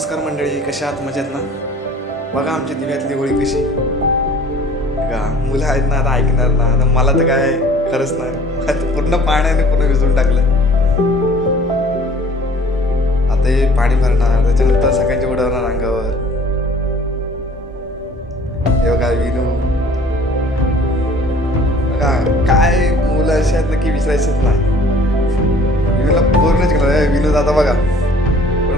नमस्कार मंडळी, कशा आहात? मजेत ना? बघा आमची दिव्यातली होळी कशी का मुलं आहेत ना, आता ऐकणार ना. आता मला तर काय खरंच नाही, आता पूर्ण पाण्याने पूर्ण भिजून टाकलं. आता हे पाणी भरणार, त्याच्यानंतर सगळ्यांचे उडवणार अंगावर. हे बघा विनू, बघा काय मुलं अशी आहेत ना की विसरायचंच नाही. विनूला पूर्णच केलं. विनू दादा बघा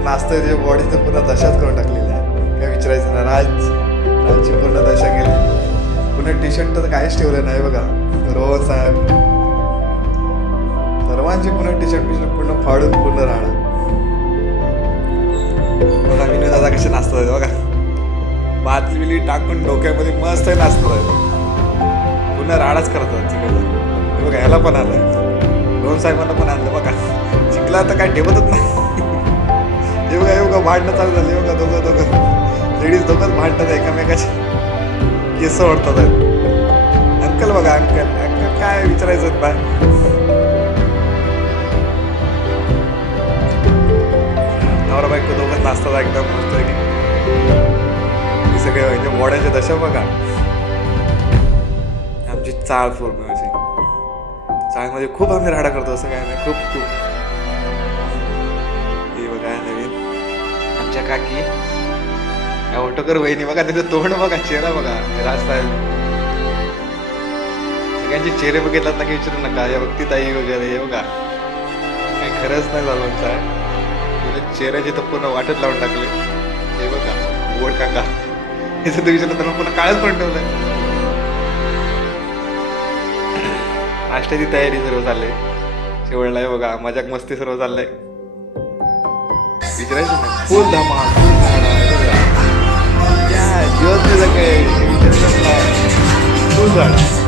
नाचतोय, जे बॉडीचं पूर्ण दशाच करून टाकलेली आहे. काय विचारायचं ना. राजची पूर्ण दशा केली. पुन्हा टी शर्ट तर काहीच ठेवलं नाही बघा. रोहन साहेब सर्वांची पुन्हा टी शर्ट पूर्ण फाडून पूर्ण राहणार. बघा विनू दादा कसे नाचतात बघा. बादली बिली टाकून डोक्यामध्ये मस्त नाचतात. पुन्हा राडाच करतात तिकडे. बघा ह्याला पण आलं, रोहन साहेबांना पण आणलं बघा. चिखला तर काय ठेवतच नाही. हे बघा भांडणं चालू झाली बघा. दोघं लेडीज दोघंच भांडतात एकामेकाचे, केस ओढतात. अंकल बघा, अंकल काय विचारायचं बाय. नवरा बायको दोघंच नाचतात एकदम मस्त. हे सगळे म्हणजे मोड्याच्या दशा बघा. आमची चाळ पूर्ण अशी चाळमध्ये खूप आम्ही राडा करतो. असं काय नाही, खूप हे बघा नवीन आमच्या काकी या ऑटोकर वहिनी बघा. त्याचं तोंड बघा, चेहरा बघा. राजसाहेब सगळ्यांचे चेहरे बघितलात ना की विचारू नका. या भक्ती ताई वगैरे हे बघा, काही खरंच नाही झालं आमचा. चेहऱ्याचे तर पूर्ण वाटत लावून टाकले. हे बघा गोड काका, हे सुद्धा विचारलं त्यांना पुन्हा काळच पण ठेवलंय. नाश्त्याची तयारी सर्व चाललंय. शेवटला बघा मजाक मस्ती सर्व चाललंय. विचारायचं नाही, फुल धमाल, फुल झाडा. दिवस फुल झाड.